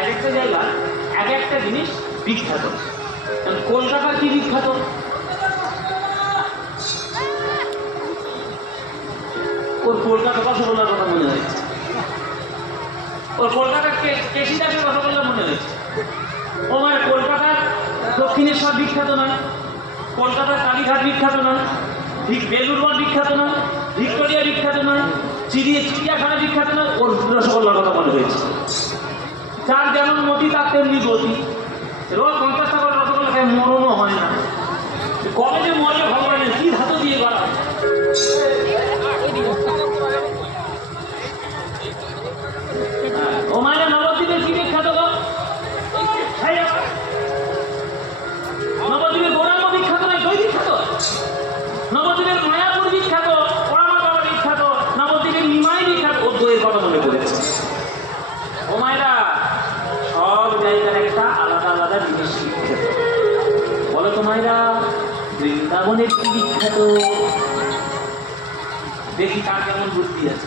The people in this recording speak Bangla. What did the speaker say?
এক একটা জায়গা এক একটা জিনিস বিখ্যাত। কলকাতা কি বিখ্যাত? ওর কলকাতা রসগোল্লার কথা মনে হয়েছে, ওর কলকাতার কেশিদাসের রসগোল্লা মনে হয়েছে। ও মানে কলকাতার দক্ষিণেশ্বর বিখ্যাত নয়, কলকাতার কালীঘাট বিখ্যাত নয়, বেলুড়মঠ বিখ্যাত নয়, ভিক্টোরিয়া বিখ্যাত নয়, চিড়িয়াখানা বিখ্যাত নয়, ওর রসগোল্লার কথা মনে হয়েছে। যার যেমন মতি তার তেমনি গতি। রোজ 50 টাকার রসগোল্লা খায়, মরণও হয় না। কবে যে মরে ভগবানের কি ধাতু দিয়ে বাড়ায়। ও মানে নবদ্বীপের কি বিখ্যাত? নবদ্বীপের গৌরাঙ্গ বিখ্যাত নয়, দই বিখ্যাত। নবদ্বীপের মায়াপুর বিখ্যাত, ওরামা বাবা বিখ্যাত, নবদ্বীপের নিমাই বিখ্যাত। ওর দইয়ের কথা মনে পড়েছে। ও মায়েরা, সব জায়গার একটা আলাদা আলাদা জিনিস বিখ্যাত। বলো তো মায়েরা, বৃন্দাবনের কি বিখ্যাত? দেখি কার কেমন বুদ্ধি আছে।